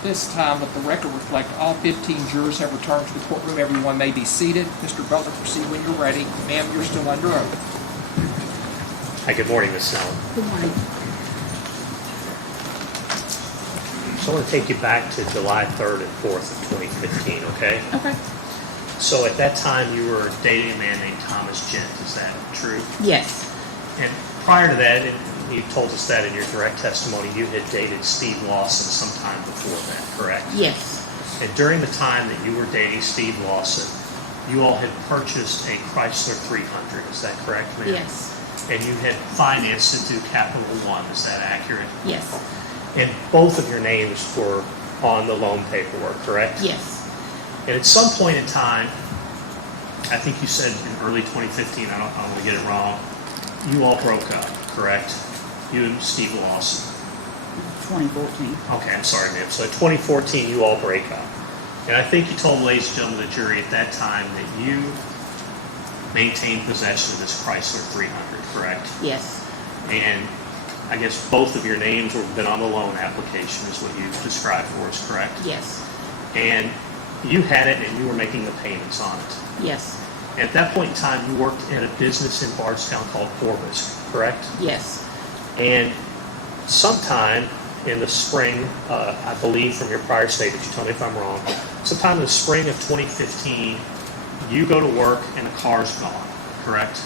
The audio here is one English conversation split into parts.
At this time, let the record reflect all 15 jurors have returned to the courtroom. Everyone may be seated. Mr. Butler, proceed when you're ready. Ma'am, you're still under oath. Hi, good morning, Ms. Snell. Good morning. So I want to take you back to July 3rd and 4th of 2015, okay? Okay. So at that time, you were dating a man named Thomas Gent, is that true? Yes. And prior to that, you told us that in your direct testimony, you had dated Steve Lawson sometime before that, correct? Yes. And during the time that you were dating Steve Lawson, you all had purchased a Chrysler 300, is that correct, ma'am? Yes. And you had financed it through Capital One, is that accurate? Yes. And both of your names were on the loan paperwork, correct? Yes. And at some point in time, I think you said in early 2015, I don't want to get it wrong, you all broke up, correct? You and Steve Lawson. 2014. Okay, I'm sorry, ma'am. So in 2014, you all break up. And I think you told, ladies and gentlemen of the jury, at that time that you maintained possession of this Chrysler 300, correct? Yes. And I guess both of your names have been on the loan application is what you described for us, correct? Yes. And you had it and you were making the payments on it. Yes. And at that point in time, you worked at a business in Bardstown called Orbis, correct? Yes. And sometime in the spring, I believe from your prior statement, you tell me if I'm wrong, sometime in the spring of 2015, you go to work and the car's gone, correct?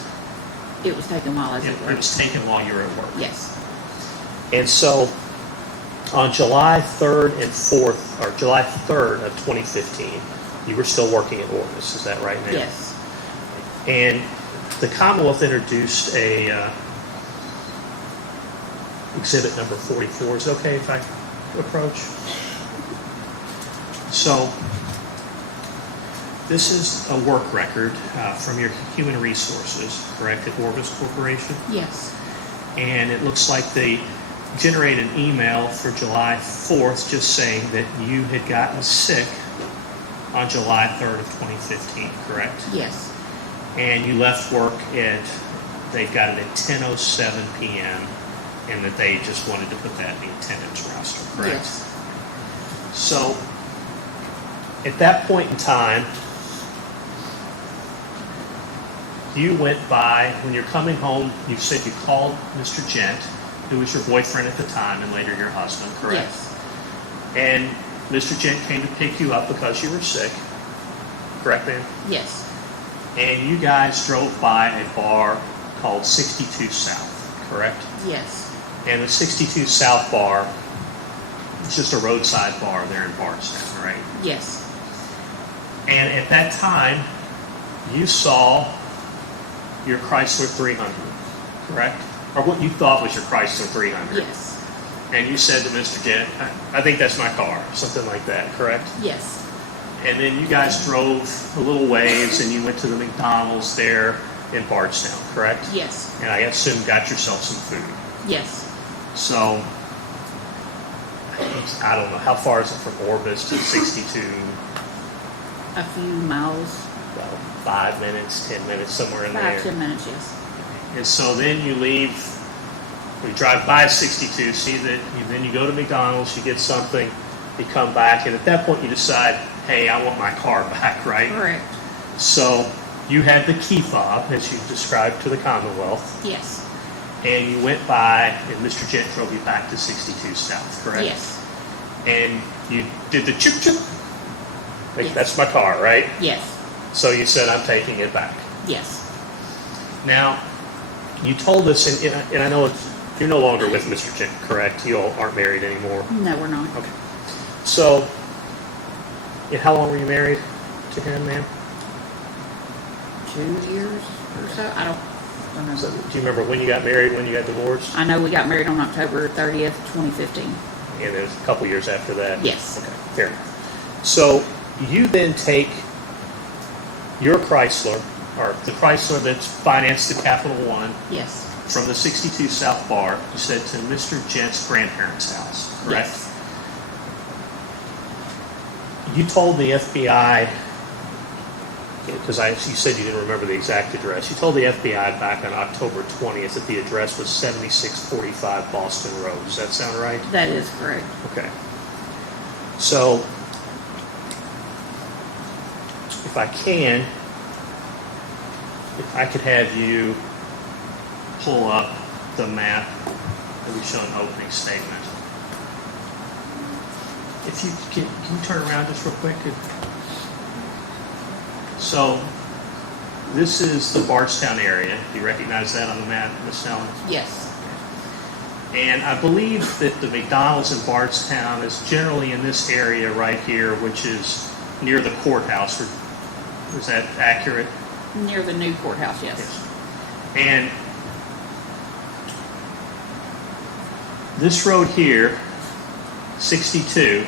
It was taken while I was at It work. was taken while you were at work. Yes. And so on July 3rd and 4th, or July 3rd of 2015, you were still working at Orbis, is that right, ma'am? Yes. And the Commonwealth introduced a exhibit number 44. Is it okay if I approach? So this is a work record from your human resources, correct, at Orbis Corporation? Yes. And it looks like they generated an email for July 4th just saying that you had gotten sick on July 3rd of 2015, correct? Yes. And you left work they've got it at 10:07 p.m. and that they just wanted to put that in the attendance roster, correct? Yes. So at that point in time, you went by, when you're coming home, you said you called Mr. Gent, who was your boyfriend at the time and later your husband, correct? Yes. And Mr. Gent came to pick you up because you were sick, correct, ma'am? Yes. And you guys drove by a bar called 62 South, correct? Yes. And the 62 South bar is just a roadside bar there in Bardstown, right? Yes. And at that time, you saw your Chrysler 300, correct? Or what you thought was your Chrysler 300. Yes. And you said to Mr. Gent, I think that's my car, something like that, correct? Yes. And then you guys drove a little ways and you went to the McDonald's there in Bardstown, correct? Yes. And I assume got yourself some food. Yes. So, I don't know, how far is it from Orbis to 62? A few miles. Well, 5 minutes, 10 minutes, somewhere in 5, there. 10 minutes, yes. And so then you leave, we drive by 62, see that, then you go to McDonald's, you get something, you come back, and at that point you decide, hey, I want my car back, right? Correct. So you had the key fob, as you described to the Commonwealth, Yes. and you went by, and Mr. Gent drove you back to 62 South, correct? Yes. And you did the chip chip. Like, Yes. that's my car, right? Yes. So you said, I'm taking it back. Yes. Now, you told us, and I know you're no longer with Mr. Gent, correct? You all aren't married anymore. No, we're not. Okay. So, and how long were you married to him, ma'am? 2 years or so. I don't remember. So, do you remember when you got married, when you got divorced? I know we got married on October 30th, 2015. And it was a couple years after that? Yes. Okay, fair enough. So, you then take your Chrysler, or the Chrysler that's financed to Capital One, Yes. from the 62 South bar, you said to Mr. Gent's grandparents' house, correct? Yes. You told the FBI, because you said you didn't remember the exact address, you told the FBI back on October 20th that the address was 7645 Boston Road. Does that sound right? That is correct. Okay. So, if I can, if I could have you pull up the map that we show in the opening statement. If you can you turn around just real quick? So, this is the Bardstown area. Do you recognize that on the map, Ms. Allen? Yes, And I believe that the McDonald's in Bardstown is generally in this area right here, which is near the courthouse. Is that accurate? near the new courthouse, yes. And this road here, 62,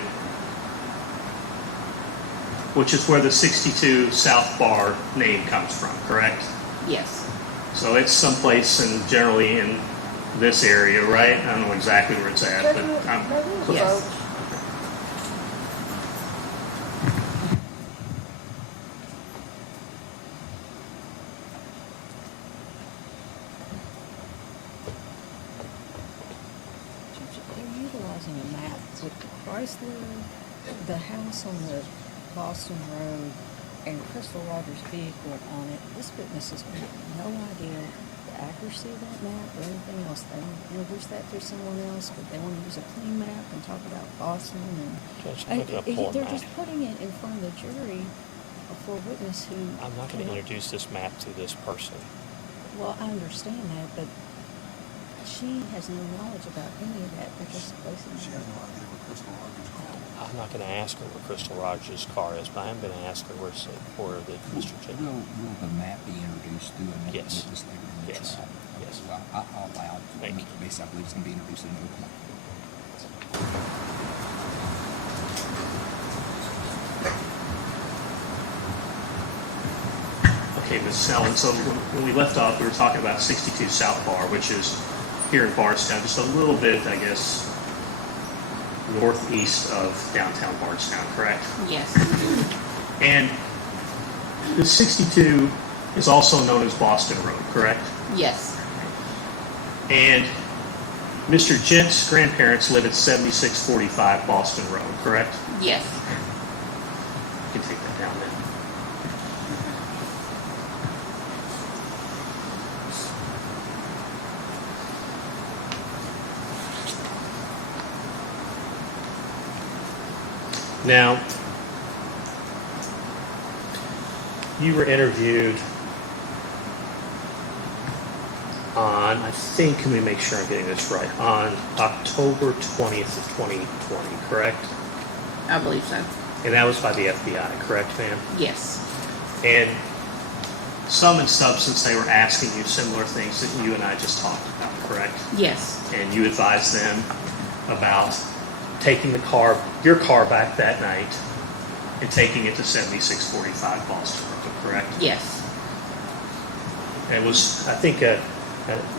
which is where the 62 South Bar name comes from, correct? Yes, So it's someplace generally in this area, right? I don't know exactly where it's at, but I'm yes. They're utilizing a map with Chrysler, the house on the Boston Road, and Crystal Rogers' vehicle on it. This witness has no idea the accuracy of that map or anything else. They want to introduce that to someone else, but they want to use a clean map and talk about Boston. And Judge, I'm not going to pull a they're map. just putting it in front of the jury for a witness who. I'm not going to cannot- introduce this map to this person. Well, I understand that, but she has no knowledge about any of that. They're just placing. She has no idea what Crystal Rogers called. I'm not going to ask her where Crystal Rogers' car is, but I am going to ask her where Mr. Jacob. Will the map be introduced through another Yes. witness later in the Yes. trial? Yes. Well, I'll allow it. Thank you. Basically, I believe it's going to be introduced in another point. Okay, Ms. Allen, so when we left off, we were talking about 62 South Bar, which is here in Bardstown, just a little bit, I guess, northeast of downtown Bardstown, correct? Yes, And the 62 is also known as Boston Road, correct? yes, And Mr. Gent's grandparents live at 7645 Boston Road, correct? yes. You can take that down then. Now, you were interviewed on, I think, let me make sure I'm getting this right, on October 20th of 2020, correct? I believe so. And that was by the FBI, correct, ma'am? Yes, And sum and substance, they were asking you similar things that you and I just talked about, correct? yes, And you advised them about taking your car back that night and taking it to 7645 Boston Road, correct? yes, And it was, I think,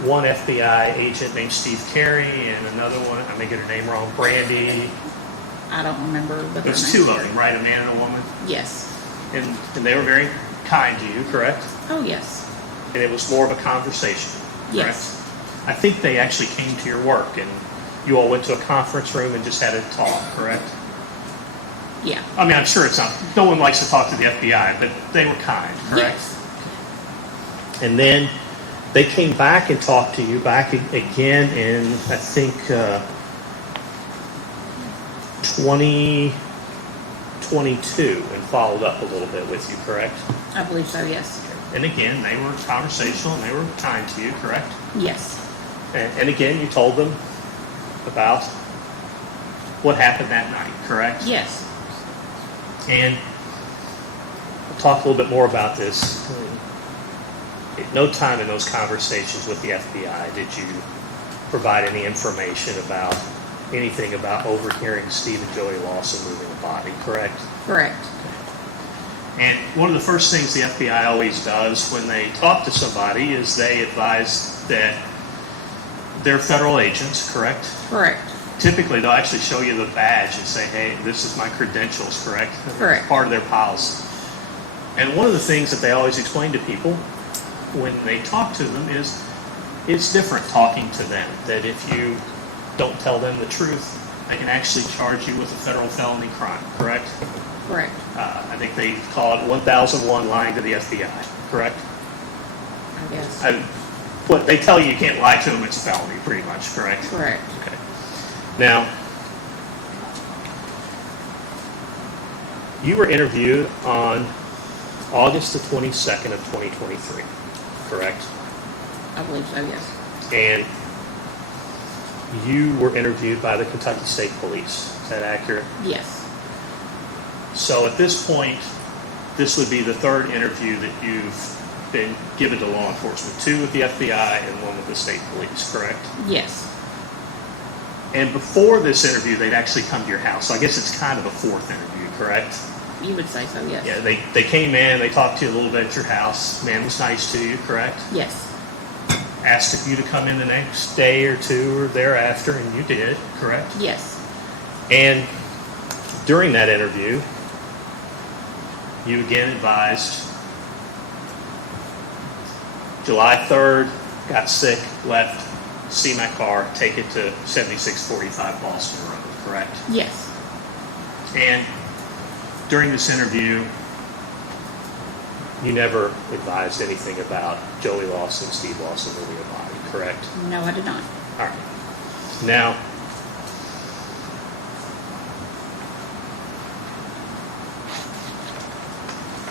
one FBI agent named Steve Carey and another one, I may get her name wrong, Brandy. I don't remember. But There's two of them, right? A man and a woman? Yes. And they were very kind to you, correct? Oh, yes. And it was more of a conversation, correct? Yes. I think they actually came to your work and you all went to a conference room and just had a talk, correct? Yeah. I mean, I'm sure it's not, no one likes to talk to the FBI, but they were kind, correct? Yes. And then they came back and talked to you back again in, I think, 2022 and followed up a little bit with you, correct? I believe so, yes. And again, they were conversational and they were kind to you, correct? Yes. And again, you told them about what happened that night, correct? Yes. And we'll talk a little bit more about this. At no time in those conversations with the FBI did you provide any information about anything about overhearing Steve and Joey Lawson moving a body, correct? Correct. And one of the first things the FBI always does when they talk to somebody is they advise that they're federal agents, correct? Correct. Typically, they'll actually show you the badge and say, hey, this is my credentials, correct? Correct. It's part of their policy. And one of the things that they always explain to people when they talk to them is it's different talking to them, that if you don't tell them the truth, they can actually charge you with a federal felony crime, correct? Correct. I think they call it 1001 lying to the FBI, correct? I guess. What they tell you can't lie to them, it's a felony, pretty much, correct? Correct. Okay. Now, you were interviewed on August the 22nd of 2023, correct? I believe so, yes. And you were interviewed by the Kentucky State Police. Is that accurate? Yes. So at this point, this would be the third interview that you've been given to law enforcement, 2 with the FBI and 1 with the state police, correct? Yes. And before this interview, they'd actually come to your house. So I guess it's kind of a 4th interview, correct? You would say so, yes. Yeah, they came in, they talked to you a little bit at your house. Man was nice to you, correct? Yes. Asked if you to come in the next day or 2 or thereafter, and you did, correct? Yes. And during that interview, you again advised July 3rd, got sick, left, see my car, take it to 7645 Boston Road, correct? Yes. And during this interview, you never advised anything about Joey Lawson, Steve Lawson moving your body, correct? No, I did not. All right. Now,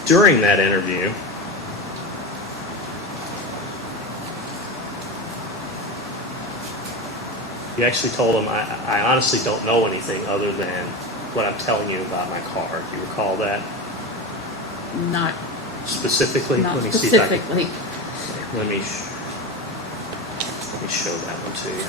during that interview, you actually told him, I honestly don't know anything other than what I'm telling you about my car. Do you recall that Not, specifically? not Let me see if I can, specifically. let me show that one to you.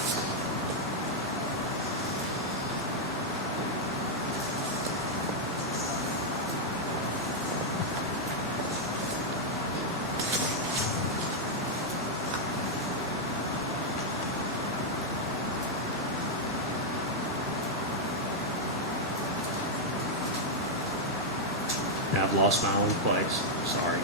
Now I've lost my own place. Sorry.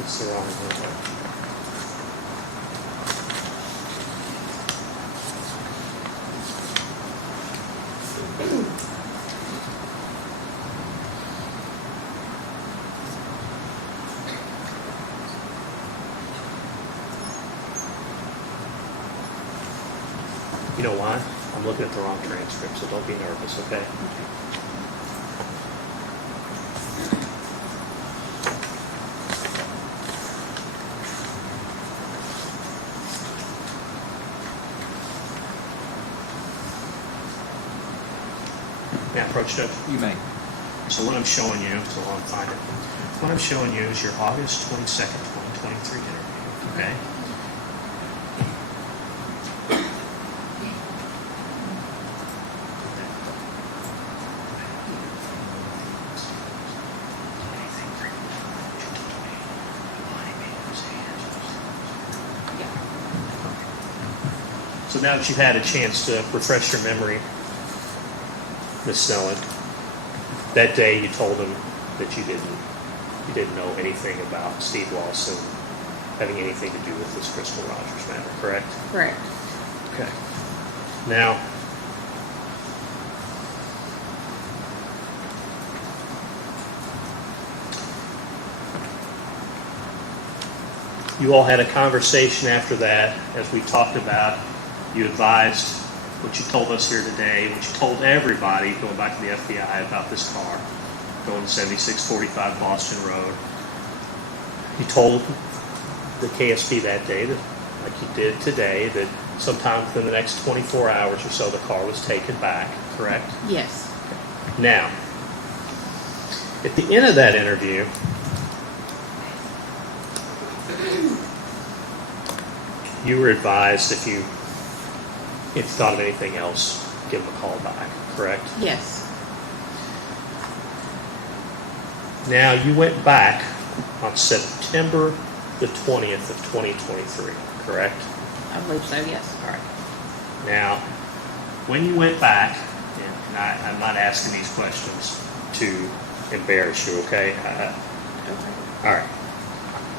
It's the wrong one. You know why? I'm looking at the wrong transcript, so don't be nervous, okay? Now, approach Judge. You may. So what I'm showing you, so while I'm finding, what I'm showing you is your August 22nd, 2023 interview, okay? So now that you've had a chance to refresh your memory, Ms. Snellen, that day you told him that you didn't know anything about Steve Lawson having anything to do with this Crystal Rogers matter, correct? Correct. Okay. Now, you all had a conversation after that, as we talked about. You advised what you told us here today, what you told everybody going back to the FBI about this car, going to 7645 Boston Road. You told the KSP that day, that, like you did today, that sometime within the next 24 hours or so the car was taken back, correct? Yes. Now, at the end of that interview, you were advised if you thought of anything else, give them a call back, correct? Yes. Now, you went back on September the 20th of 2023, correct? I believe so, yes. All right. Now, when you went back, and and I'm not asking these questions to embarrass you, okay? Okay. All right.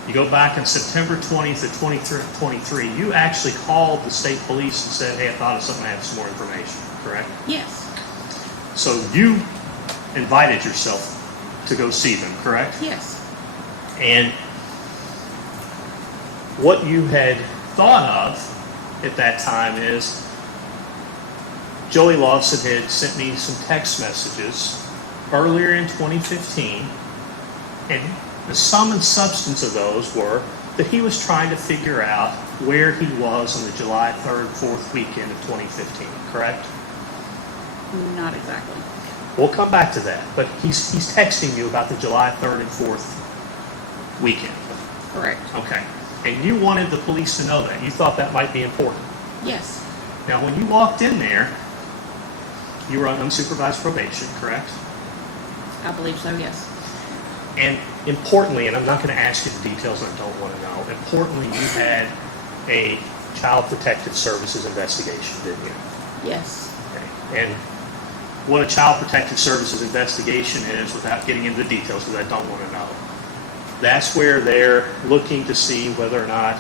You go back on September 20th of 23, you actually called the state police and said, hey, I thought of something, I have some more information, correct? Yes. So you invited yourself to go see them, correct? Yes. And what you had thought of at that time is Joey Lawson had sent me some text messages earlier in 2015, and the sum and substance of those were that he was trying to figure out where he was on the July 3rd, 4th weekend of 2015, correct? Not exactly. We'll come back to that, but he's texting you about the July 3rd and 4th weekend. Correct. Okay. And you wanted the police to know that. You thought that might be important. Yes. Now, when you walked in there, you were on unsupervised probation, correct? I believe so, yes. And importantly, and I'm not going to ask you the details I don't want to know, importantly, you had a Child Protective Services investigation, didn't you? Yes. Okay. And what a Child Protective Services investigation is, without getting into the details, because I don't want to know, that's where they're looking to see whether or not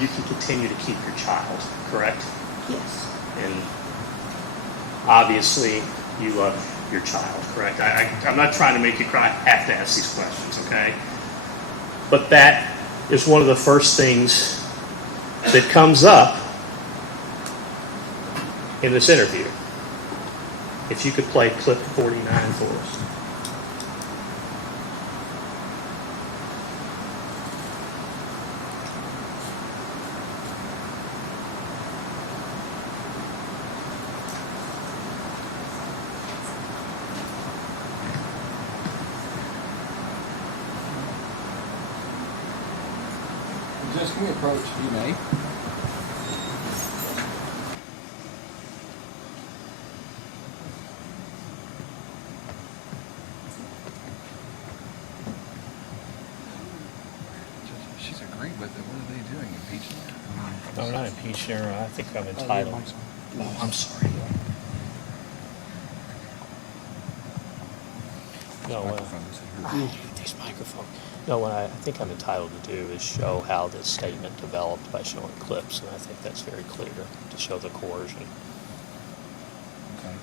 you can continue to keep your child, correct? Yes. And obviously, you love your child, correct? I'm not trying to make you cry. I have to ask these questions, okay? But that is one of the first things that comes up in this interview. If you could play clip 49 for us. Just can we approach? You may. She's agreed with it. What are they doing? Impeaching her? No, not impeaching her. I think I'm entitled. Oh, I'm sorry. No, Microphone is here. these microphones. No, what I think I'm entitled to do is show how this statement developed by showing clips, and I think that's very clear to show the coercion. Okay.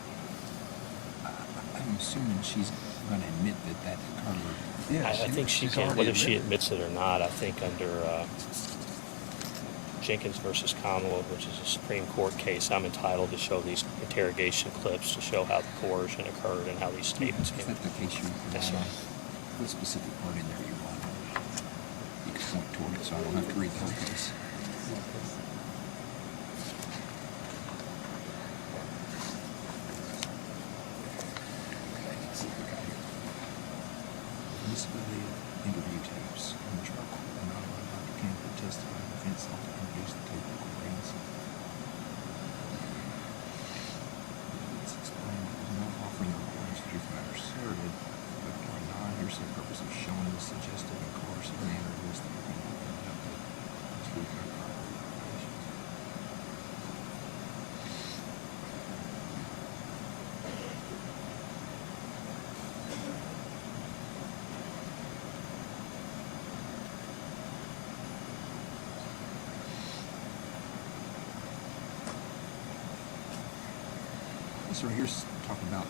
I'm assuming she's going to admit that that occurred. Yeah, I think she she's can, already whether she admitted. admits it or not. I think under Jenkins versus Commonwealth, which is a Supreme Court case, I'm entitled to show these interrogation clips to show how the coercion occurred and how these statements Is came. that the case you Yes, provide sir. on? What specific part in there you want? You can point toward it so I don't have to read the whole case. Okay, let's see what we got here. Admissibility of interview tapes in the trial court. I'm not allowed Dr. Campbell to testify in defense of to introduce the tape recordings. It's explained that we're not offering the recordings to the matter asserted, but for a non-hearsay purpose of showing the suggestive and coercive manner in which the review will be conducted. Let's look at our prior obligations. So here's talking about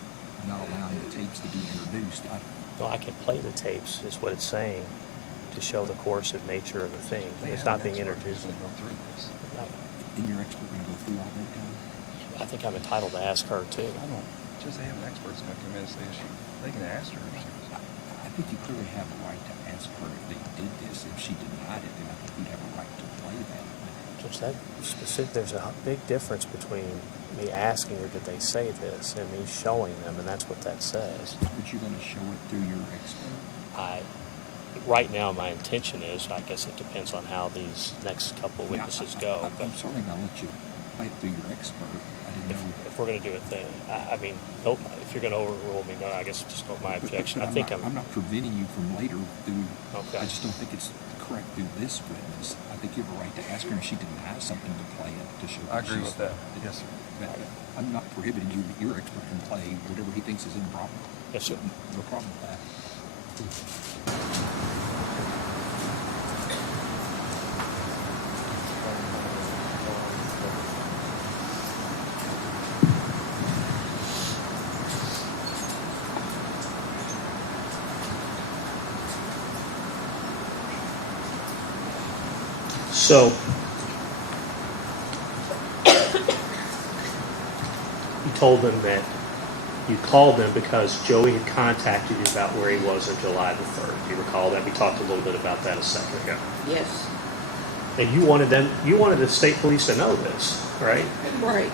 not allowing the tapes to be introduced. No, I can play the tapes, is what it's saying, to show the coercive nature of the thing. They It's have not an being expert who's introduced. gonna go through this. I- Isn't your expert going to go through all that, Doug? I think I'm entitled to ask her too. I don't, just have an expert's gonna come in and say, they can ask her if she was. I think you clearly have a right to ask her if they did this. If she denied it, then I think you'd have a right to play that. Judge, that specific, there's a big difference between me asking her, did they say this, and me showing them, and that's what that says. But you're going to show it through your expert. Right now, my intention is, I guess it depends on how these next couple of witnesses go, but I'm certainly going to let you play it through your expert. I didn't know. if we're going to do it then, I mean, no, if you're going to overrule me, no, I guess just not my objection. I think I'm not preventing you from later through. Okay. I just don't think it's correct through this witness, I think you have a right to ask her if she denies something to play it to show. I that agree she's- with that. Yes, sir. that- I'm not prohibiting you, your expert can play whatever he thinks is improper. Yes, sir. No problem with that. So, you told them that you called them because Joey had contacted you about where he was on July the 3rd. Do you recall that? We talked a little bit about that a second ago. Yes. And you wanted the state police to know this, right? Right.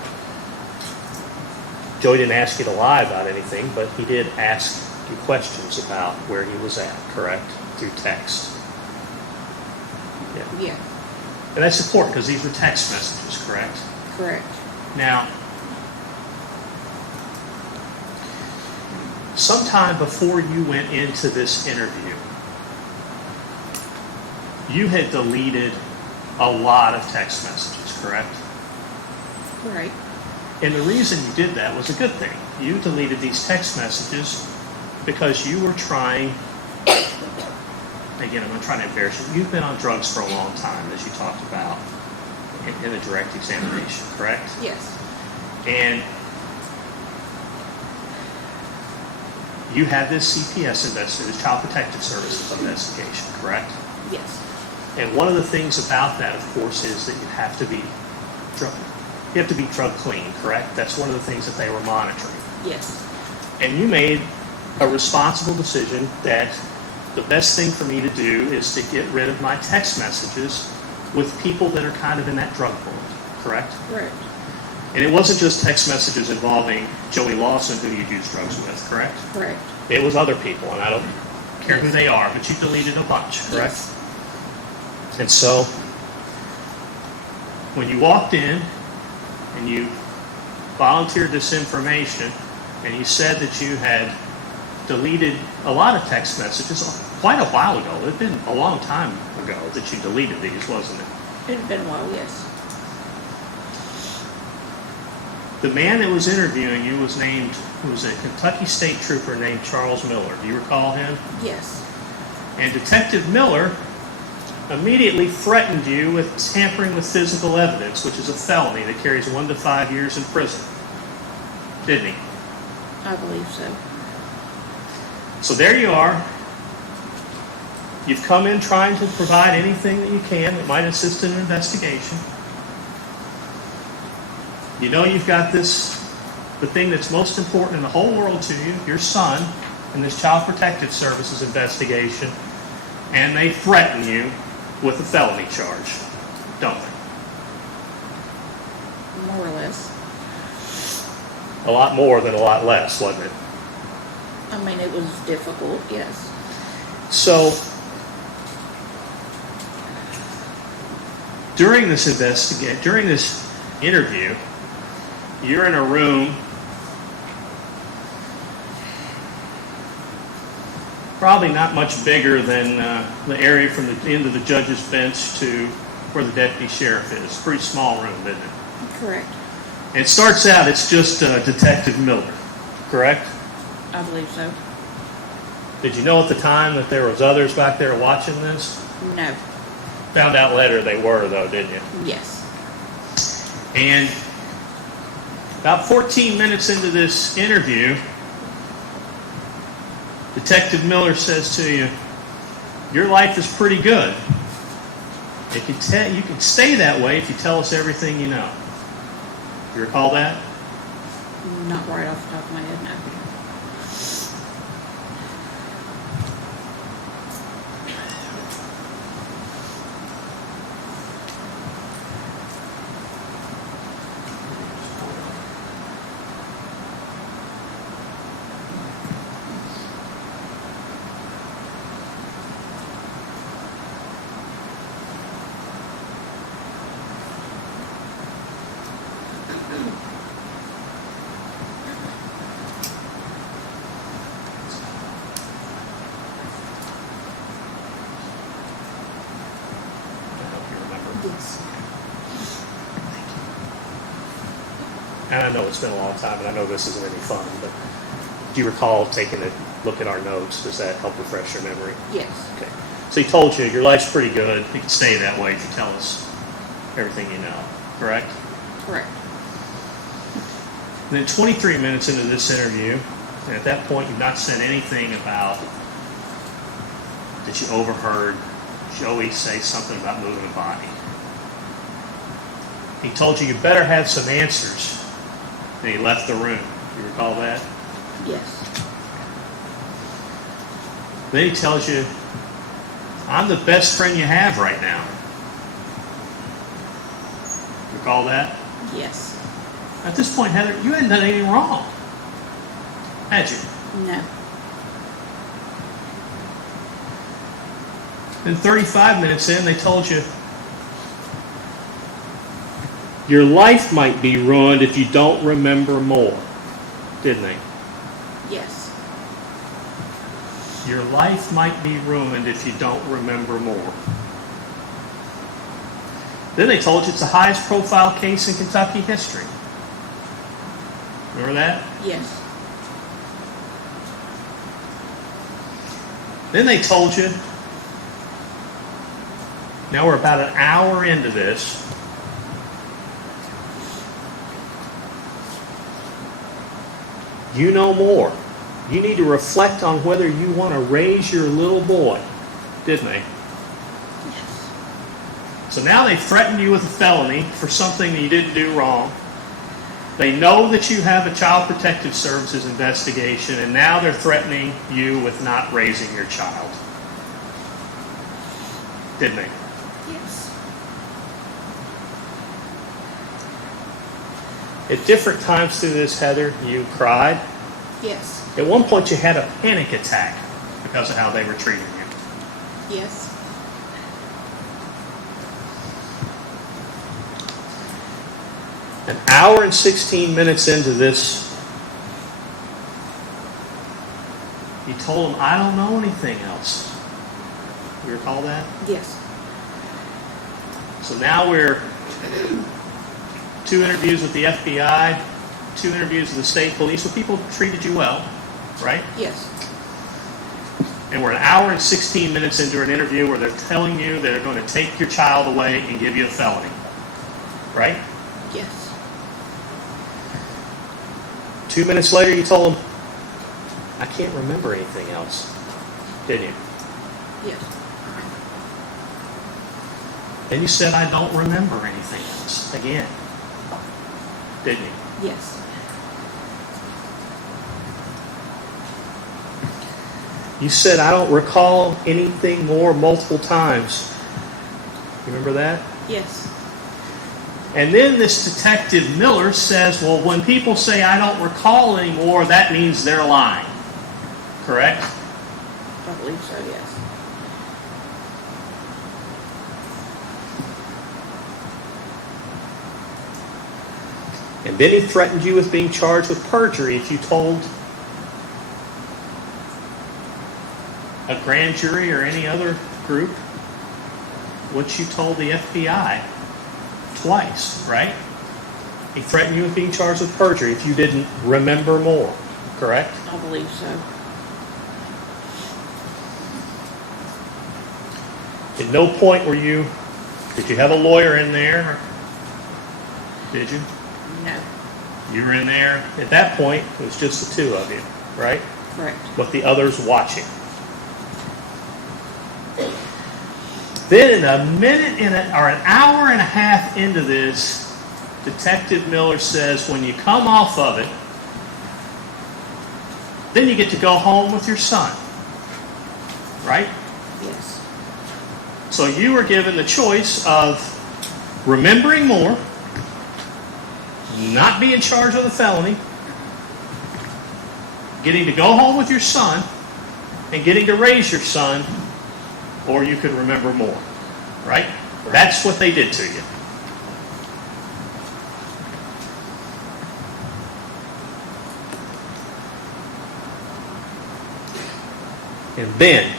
Joey didn't ask you to lie about anything, but he did ask you questions about where he was at, correct? Through text. Yeah. Yeah. And that's important because these were text messages, correct? Correct. Now, sometime before you went into this interview, you had deleted a lot of text messages, correct? Right. And the reason you did that was a good thing. You deleted these text messages because you were trying, again, I'm not trying to embarrass you, you've been on drugs for a long time, as you talked about in the direct examination, correct? Yes. And you had this CPS investigation, Child Protective Services investigation, correct? Yes. And one of the things about that, of course, is that you have to be drug clean, correct? That's one of the things that they were monitoring. Yes. And you made a responsible decision that the best thing for me to do is to get rid of my text messages with people that are kind of in that drug world, correct? Correct. And it wasn't just text messages involving Joey Lawson, who you'd used drugs with, correct? Correct. It was other people, and I don't care who they are, but you deleted a bunch, correct? Yes. And so, when you walked in and you volunteered this information, and you said that you had deleted a lot of text messages quite a while ago. It had been a long time ago that you deleted these, wasn't it? It had been a while, yes. The man that was interviewing you was a Kentucky State Trooper named Charles Miller. Do you recall him? Yes. And Detective Miller immediately threatened you with tampering with physical evidence, which is a felony that carries 1 to 5 years in prison. Didn't he? I believe so. So there you are. You've come in trying to provide anything that you can that might assist in an investigation. You know you've got the thing that's most important in the whole world to you, your son, in this Child Protective Services investigation, and they threaten you with a felony charge, don't they? More or less. A lot more than a lot less, wasn't it? I mean, it was difficult, yes. So, during this interview, you're in a room probably not much bigger than the area from the end of the judge's bench to where the deputy sheriff is. Pretty small room, isn't it? Correct. And it starts out, it's just Detective Miller, correct? I believe so. Did you know at the time that there was others back there watching this? No. Found out later they were, though, didn't you? Yes. And about 14 minutes into this interview, Detective Miller says to you, "Your life is pretty good. You can stay that way if you tell us everything you know." You recall that? Not right off the top of my head, no. Yes. And I know it's been a long time, and I know this isn't any fun, but do you recall taking a look at our notes? Does that help refresh your memory? Yes. Okay. So he told you your life's pretty good. You can stay that way if you tell us everything you know, correct? Correct. Then 23 minutes into this interview, and at that point you've not said anything about that you overheard Joey say something about moving a body. He told you better have some answers. And he left the room. You recall that? Yes. Then he tells you, I'm the best friend you have right now. Recall that? Yes. At this point, Heather, you hadn't done anything wrong, had you? No. Then 35 minutes in, they told you, your life might be ruined if you don't remember more, didn't they? Yes. Your life might be ruined if you don't remember more. Then they told you it's the highest profile case in Kentucky history. Remember that? Yes. Then they told you, now we're about an hour into this, you know more. You need to reflect on whether you want to raise your little boy, didn't they? Yes. So now they threaten you with a felony for something that you didn't do wrong. They know that you have a Child Protective Services investigation, and now they're threatening you with not raising your child. Didn't they? Yes. At different times through this, Heather, you cried. Yes. At one point, you had a panic attack because of how they were treating you. Yes. An hour and 16 minutes into this, you told them, I don't know anything else. You recall that? Yes. So now we're 2 interviews with the FBI, 2 interviews with the state police, so people treated you well, right? Yes. And we're an hour and 16 minutes into an interview where they're telling you they're going to take your child away and give you a felony, right? Yes. 2 minutes later, you told them, I can't remember anything else, didn't you? Yes. Then you said, I don't remember anything else, again, didn't you? Yes. You said, I don't recall anything more multiple times. You remember that? Yes. And then this detective Miller says, well, when people say I don't recall anymore, that means they're lying. Correct? I believe so, yes. And then he threatened you with being charged with perjury if you told a grand jury or any other group what you told the FBI twice, right? He threatened you with being charged with perjury if you didn't remember more, correct? I believe so. At no point did you have a lawyer in there? Did you? No. You were in there. At that point, it was just the 2 of you, right? Correct. With the others watching. Then in an hour and a half into this, Detective Miller says, when you come off of it, then you get to go home with your son. Right? Yes. So you were given the choice of remembering more, not being charged with a felony, getting to go home with your son, and getting to raise your son, or you could remember more. Right? That's what they did to you. And then,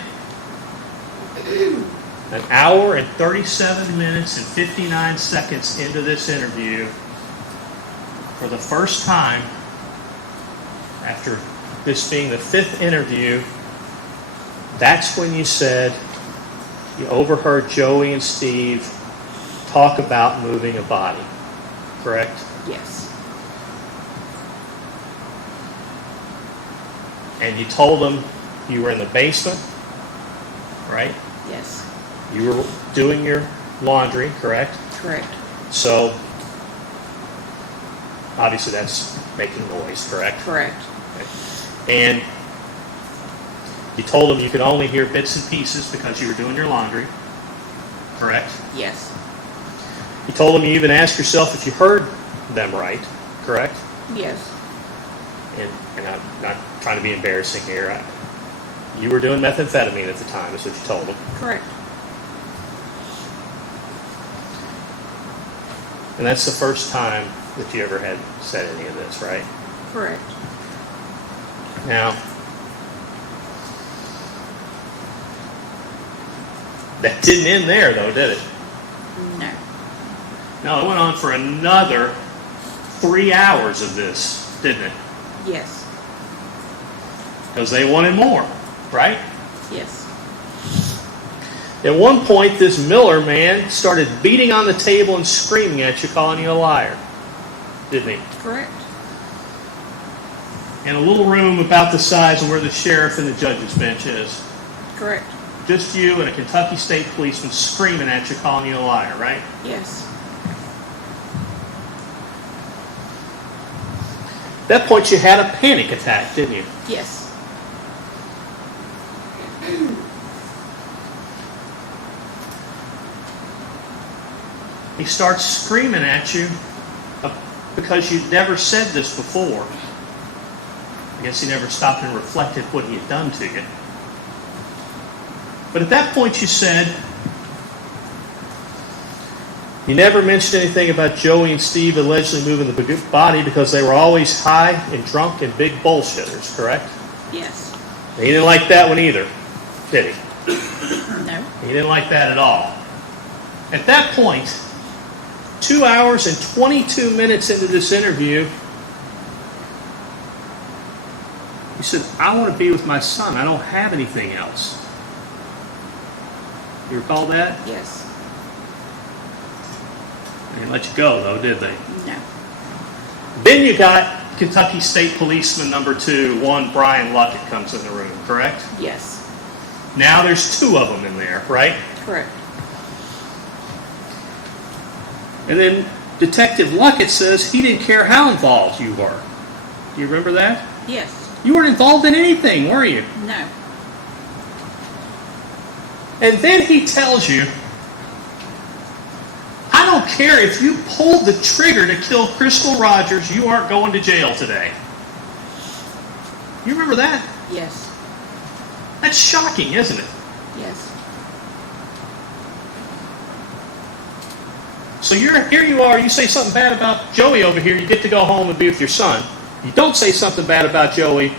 An hour and 37 minutes and 59 seconds into this interview, for the first time, after this being the 5th interview, that's when you said you overheard Joey and Steve talk about moving a body, correct? Yes. And you told them you were in the basement, right? Yes. You were doing your laundry, correct? Correct. So, obviously that's making noise, correct? Correct. And you told them you could only hear bits and pieces because you were doing your laundry, correct? Yes. You told them you even asked yourself if you heard them right, correct? Yes. And I'm not trying to be embarrassing here. You were doing methamphetamine at the time, is what you told them. Correct. And that's the first time that you ever had said any of this, right? Correct. Now, that didn't end there, though, did it? No. No, it went on for another 3 hours of this, didn't it? Yes. Because they wanted more, right? Yes. At one point, this Miller man started beating on the table and screaming at you, calling you a liar, didn't he? Correct. In a little room about the size of where the sheriff and the judge's bench is. Correct. Just you and a Kentucky State policeman screaming at you, calling you a liar, right? Yes. At that point, you had a panic attack, didn't you? Yes. He starts screaming at you because you'd never said this before. I guess he never stopped and reflected what he had done to you. But at that point you said, you never mentioned anything about Joey and Steve allegedly moving the body because they were always high and drunk and big bullshitters, correct? Yes. And he didn't like that one either, did he? No. He didn't like that at all. At that point, 2 hours and 22 minutes into this interview, he said, I want to be with my son. I don't have anything else. You recall that? Yes. They didn't let you go, though, did they? No. Then you got Kentucky State Policeman number 2, one Brian Luckett comes in the room, correct? Yes. Now there's 2 of them in there, right? Correct. And then Detective Luckett says he didn't care how involved you were. Do you remember that? Yes. You weren't involved in anything, were you? No. And then he tells you, I don't care if you pulled the trigger to kill Crystal Rogers, you aren't going to jail today. You remember that? Yes. That's shocking, isn't it? Yes. So here you are, you say something bad about Joey over here, you get to go home and be with your son. You don't say something bad about Joey,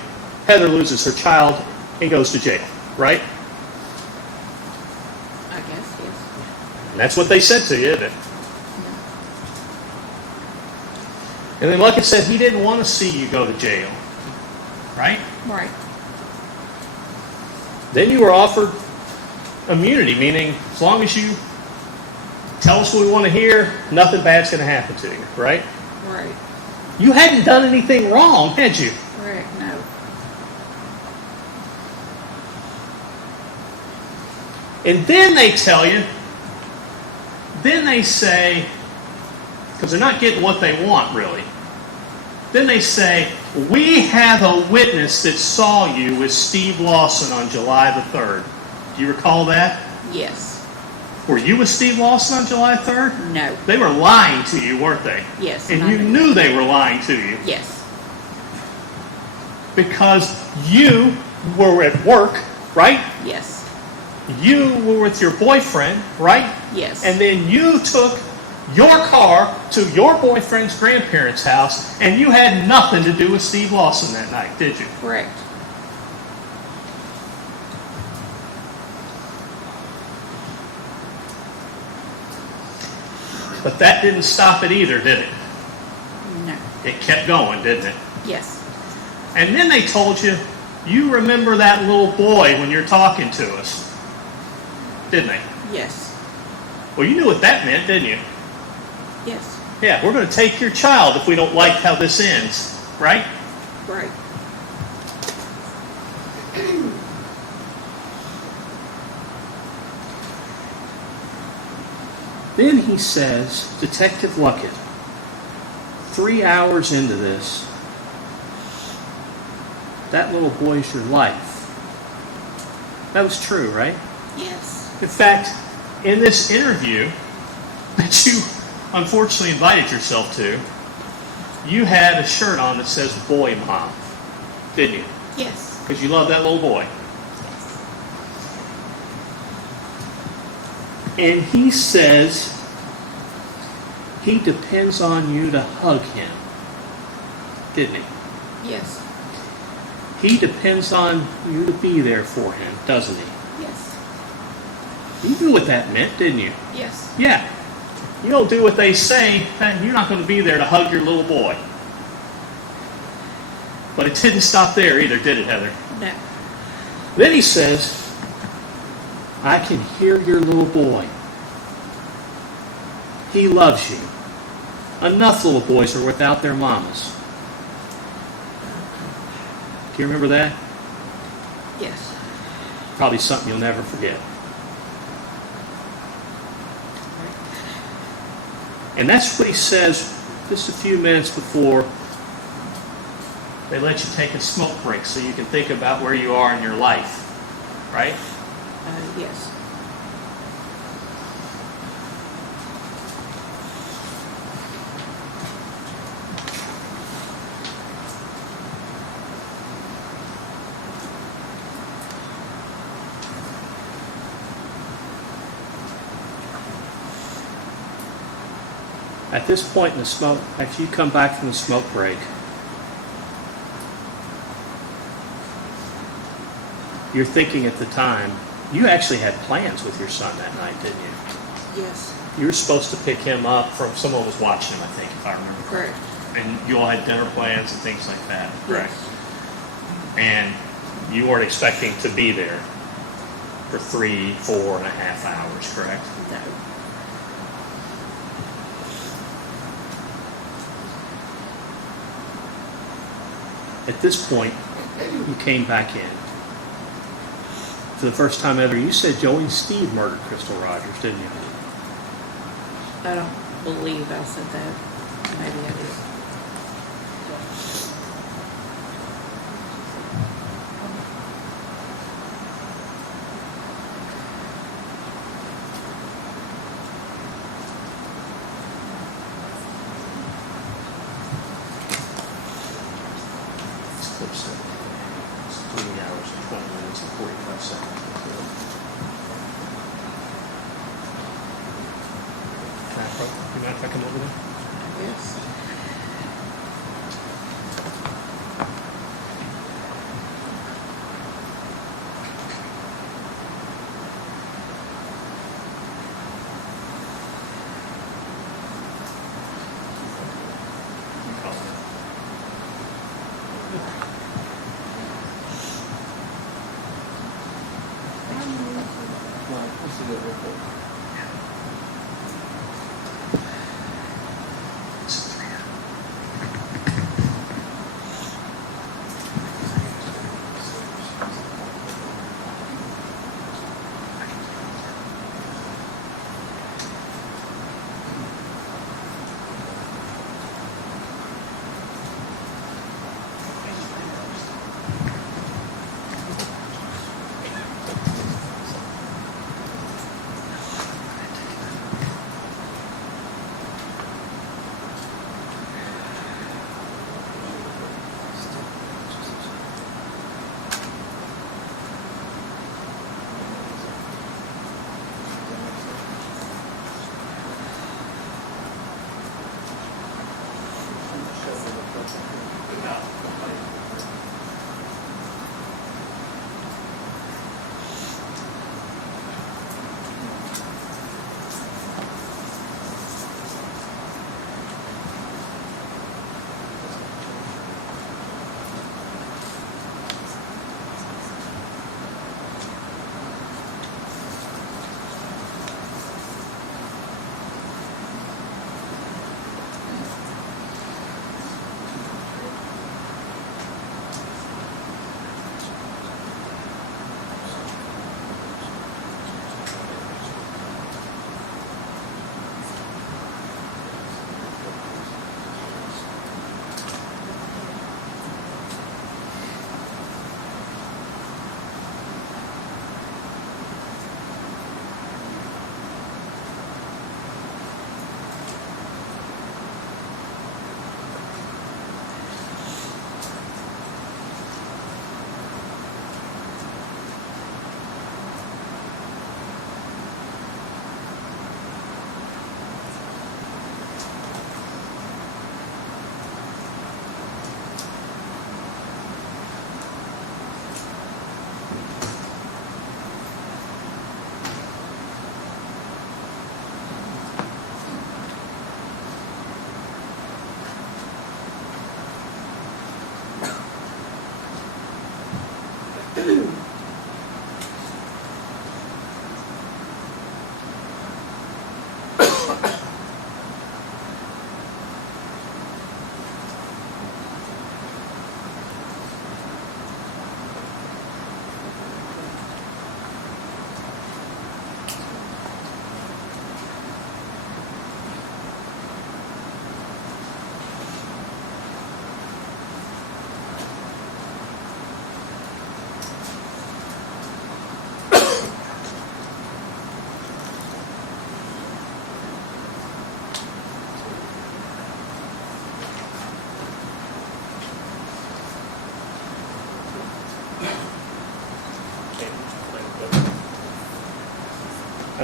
Heather loses her child and goes to jail, right? I guess, yes. And that's what they said to you, isn't it? No. And then Luckett said he didn't want to see you go to jail, right? Right. Then you were offered immunity, meaning as long as you tell us what we want to hear, nothing bad's going to happen to you, right? Right. You hadn't done anything wrong, had you? Correct. No. And then they tell you, then they say, because they're not getting what they want, really. Then they say, we have a witness that saw you with Steve Lawson on July the 3rd. Do you recall that? Yes. Were you with Steve Lawson on July 3rd? No. They were lying to you, weren't they? Yes. And I you knew they were lying to you. Yes. Because you were at work, right? Yes. You were with your boyfriend, right? Yes. And then you took your car to your boyfriend's grandparents' house, and you had nothing to do with Steve Lawson that night, did you? Correct. But that didn't stop it either, did it? No. It kept going, didn't it? Yes. And then they told you, you remember that little boy when you're talking to us, didn't they? Yes. Well, you knew what that meant, didn't you? Yes. Yeah, we're going to take your child if we don't like how this ends, right? Right. Then he says, Detective Luckett, 3 hours into this, that little boy's your life. That was true, right? Yes. In fact, in this interview that you unfortunately invited yourself to, you had a shirt on that says Boy Mom, didn't you? Yes. Because you love that little boy. And he says he depends on you to hug him, didn't he? Yes. He depends on you to be there for him, doesn't he? Yes. You knew what that meant, didn't you? Yes. Yeah. You don't do what they say, then you're not going to be there to hug your little boy. But it didn't stop there either, did it, Heather? No. Then he says, I can hear your little boy. He loves you. Enough little boys are without their mamas. Do you remember that? Yes. Probably something you'll never forget. And that's what he says just a few minutes before they let you take a smoke break so you can think about where you are in your life. Right? Yes. At this point in the smoke, after you come back from the smoke break, you're thinking at the time, you actually had plans with your son that night, didn't you? Yes. You were supposed to pick him up from, someone was watching him, I think, if I remember correctly. Correct. And you all had dinner plans and things like that. Yes. And you weren't expecting to be there for 4.5 hours, correct? No. At this point, you came back in. For the first time ever, you said Joey and Steve murdered Crystal Rogers, didn't you? I don't believe I said that. Maybe I did. It's clip set. It's 3 hours and 20 minutes and 45 seconds. You mind if I come over there? Yes.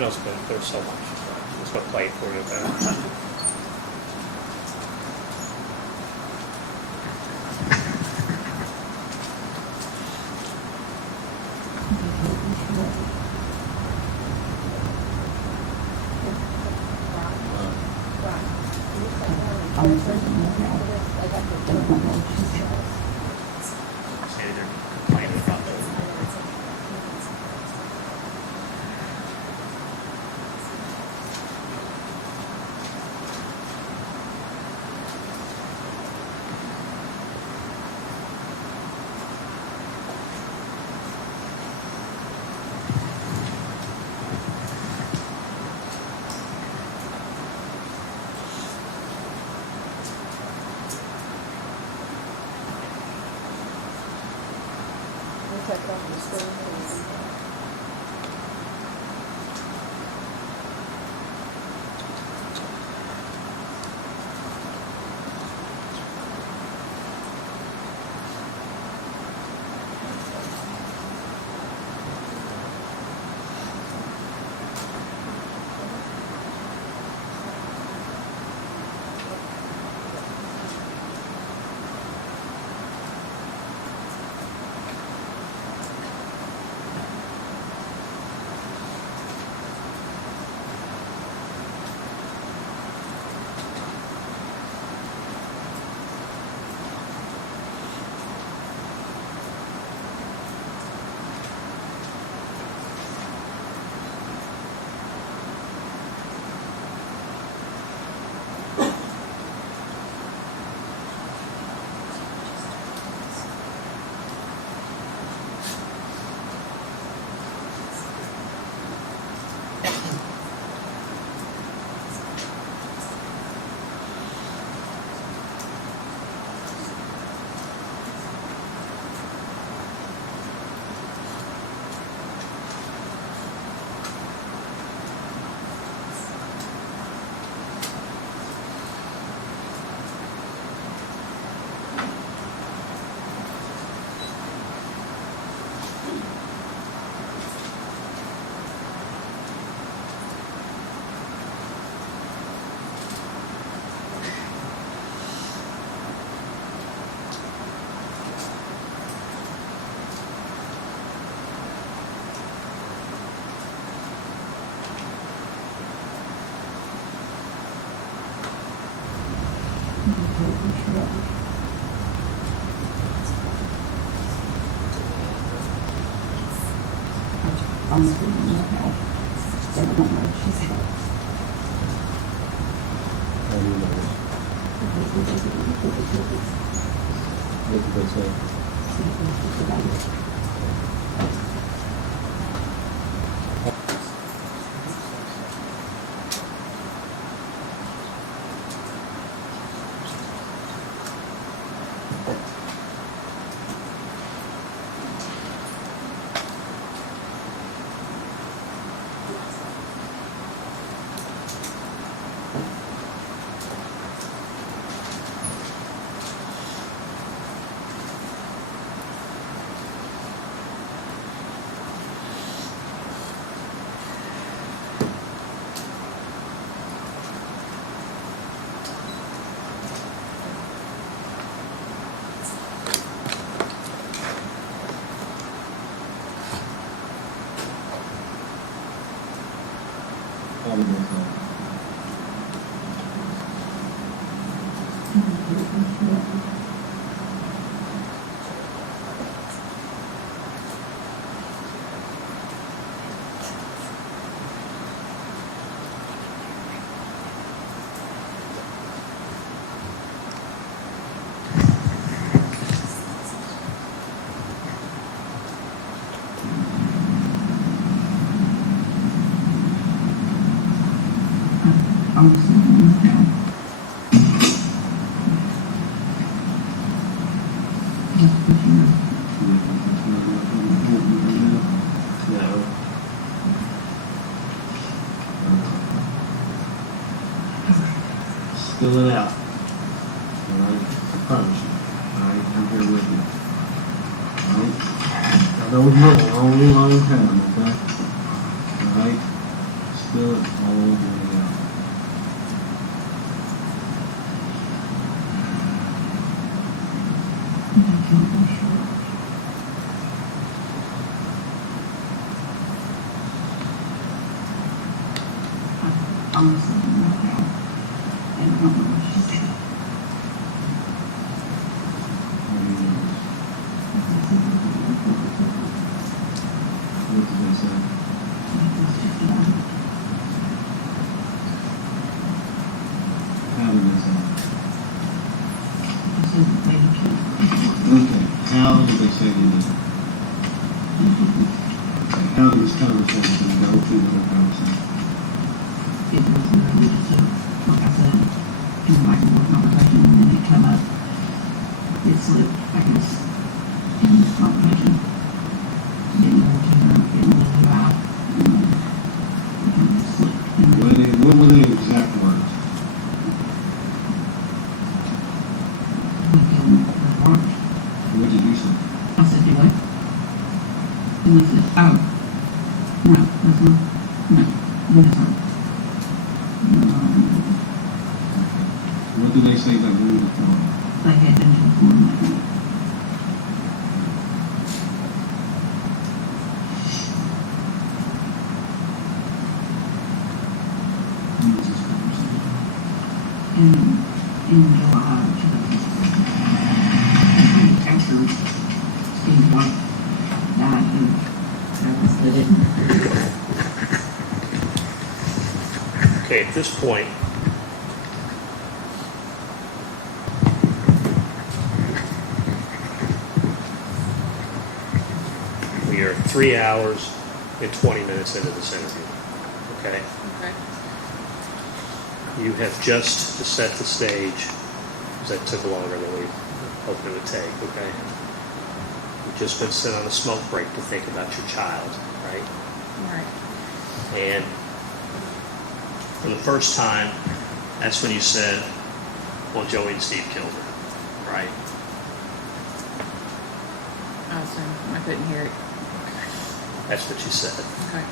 know it's been, there's so much. It's going to play for you there. Standing there complaining about the Fill it out. All right? I promise you. All right? I'm here with you. All right? I know we've worked a long, long time, okay? All right? Fill it all the way out. Honestly, don't know how. And I don't know what she said. What did they say? It was just done. How did they say? It said that they can't. Okay, how did they say they did? Okay, how did this conversation go through the whole conversation? It was really just a, like I said, in the back and forth conversation, and then it come up. It slipped, I guess, in this conversation. Didn't know what you were, didn't know who I, it kind of slipped. And What were the exact words? we can report. What did you say? I said, do what? And they said, oh, no, that's not, no, what is her? What did they say about moving forward? They had been to the form that night. When was this conversation? In July of 2016. After Steve Houck died, that was the Okay, at this point, we are 3 hours and 20 minutes into this interview. Okay? Okay. You have just to set the stage, because that took longer than we hoped it would take, okay? You've just been sent on a smoke break to think about your child, right? Right. And for the first time, that's when you said, well, Joey and Steve killed her, right? I assume. I couldn't hear it. That's what you said. Okay.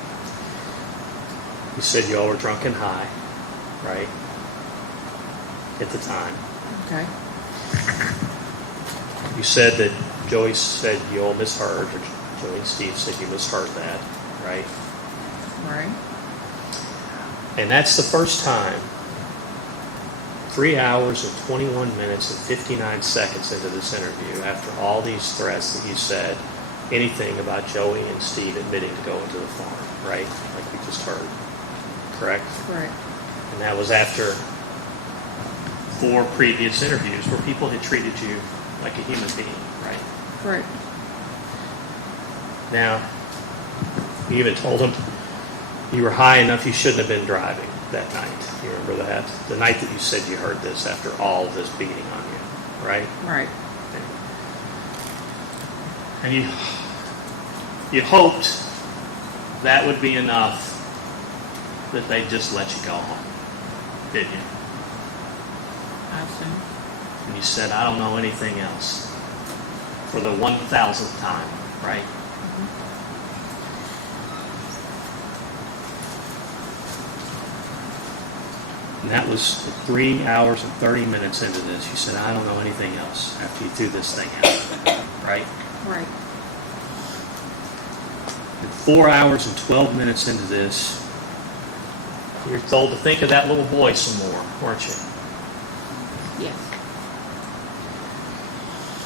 You said you all were drunk and high, right? At the time. Okay. You said that Joey said you all misheard, or Joey and Steve said you misheard that, right? Right. And that's the first time, 3 hours and 21 minutes and 59 seconds into this interview, after all these threats that you said, anything about Joey and Steve admitting to go into the farm, right? Like we just heard, correct? Correct. And that was after 4 previous interviews where people had treated you like a human being, right? Correct. Now, you even told them you were high enough you shouldn't have been driving that night. You remember that? The night that you said you heard this after all of this beating on you, right? Right. And you hoped that would be enough that they'd just let you go home, didn't you? I assume. And you said, I don't know anything else for the 1,000th time, right? And that was 3 hours and 30 minutes into this. You said, I don't know anything else after you threw this thing out, right? Right. And 4 hours and 12 minutes into this, you're told to think of that little boy some more, weren't you? Yes.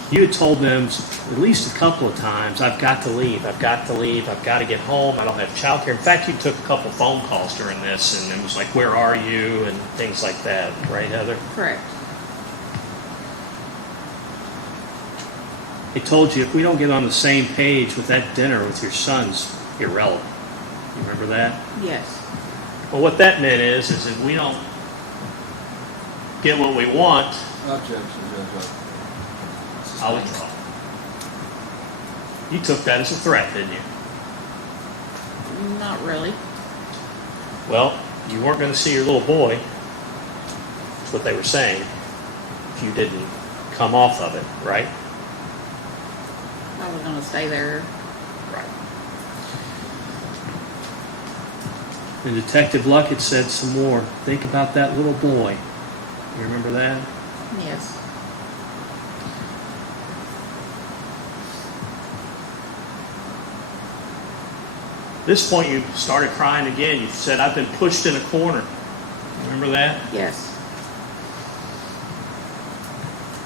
You had told them at least a couple of times, I've got to leave, I've got to leave, I've got to get home, I don't have childcare. In fact, you took a couple phone calls during this, and it was like, where are you, and things like that, right, Heather? Correct. They told you, if we don't get on the same page with that dinner with your sons, irrelevant. You remember that? Yes. Well, what that meant is if we don't get what we want, Objection, Judge. I'll withdraw. You took that as a threat, didn't you? Not really. Well, you weren't going to see your little boy. That's what they were saying. If you didn't come off of it, right? I was going to stay there. Right. And Detective Luckett said some more. Think about that little boy. You remember that? Yes. At this point, you started crying again. You said, I've been pushed in a corner. Remember that? Yes.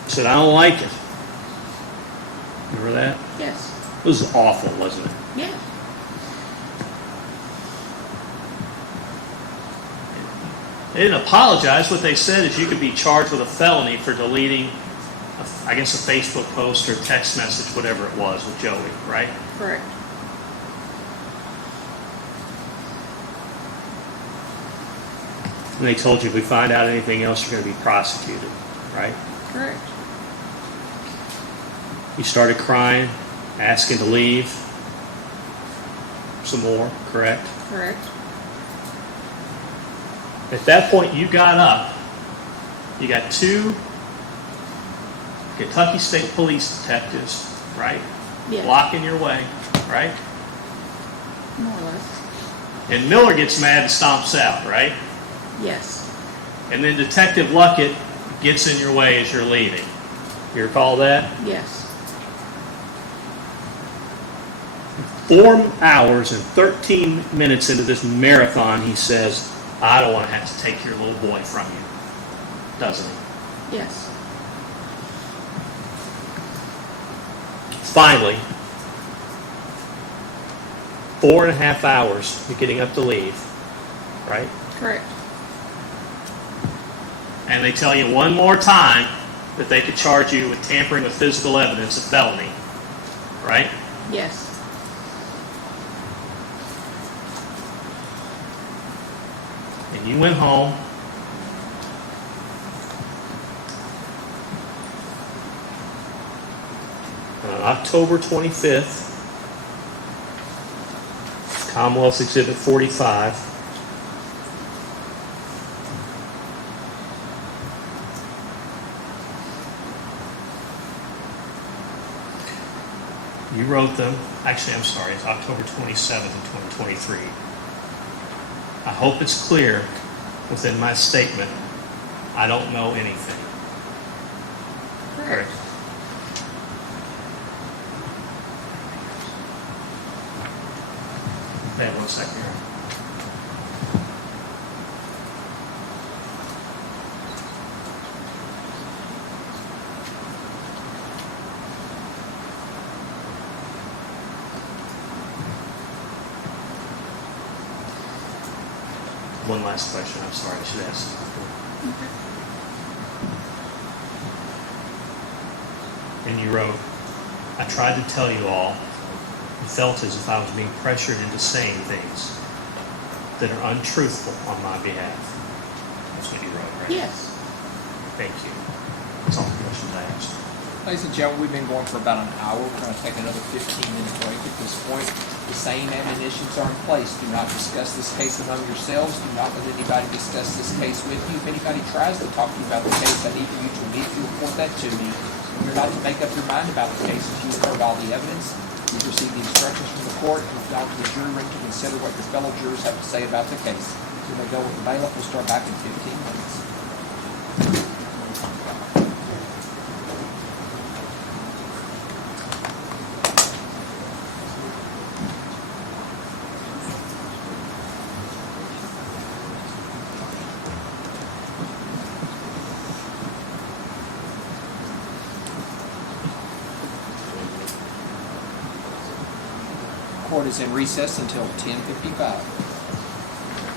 You said, I don't like it. Remember that? Yes. It was awful, wasn't it? Yeah. They didn't apologize. What they said is you could be charged with a felony for deleting, I guess, a Facebook post or text message, whatever it was, with Joey, right? Correct. And they told you if we find out anything else, you're going to be prosecuted, right? Correct. You started crying, asking to leave. Some more, correct? Correct. At that point, you got up. You got 2 Kentucky State Police detectives, right? Yes. Blocking your way, right? More or less. And Miller gets mad and stomps out, right? Yes. And then Detective Luckett gets in your way as you're leaving. You recall that? Yes. 4 hours and 13 minutes into this marathon, he says, I don't want to have to take your little boy from you. Doesn't he? Yes. Finally, 4.5 hours, you're getting up to leave, right? Correct. And they tell you one more time that they could charge you with tampering with physical evidence, a felony, right? Yes. And you went home. On October 25th, Commonwealth's Exhibit 45. You wrote them. Actually, I'm sorry, it's October 27th of 2023. I hope it's clear within my statement, I don't know anything. Correct. Wait 1 second here. One last question. I'm sorry, I should ask. And you wrote, I tried to tell you all, it felt as if I was being pressured into saying things that are untruthful on my behalf. That's what you wrote, right? Yes. Thank you. That's all the questions I asked. Ladies and gentlemen, we've been going for about an hour. We're going to take another 15-minute break at this point. The same admonitions are in place. Do not discuss this case among yourselves. Do not let anybody discuss this case with you. If anybody tries to talk to you about the case, I need for you to immediately report that to me. You're not to make up your mind about the case until you've heard all the evidence. You've received the instructions from the court, and you've gone to the jury room to consider what your fellow jurors have to say about the case. So they go with the bailiff. We'll start back in 15 minutes. Court is in recess until 10:55.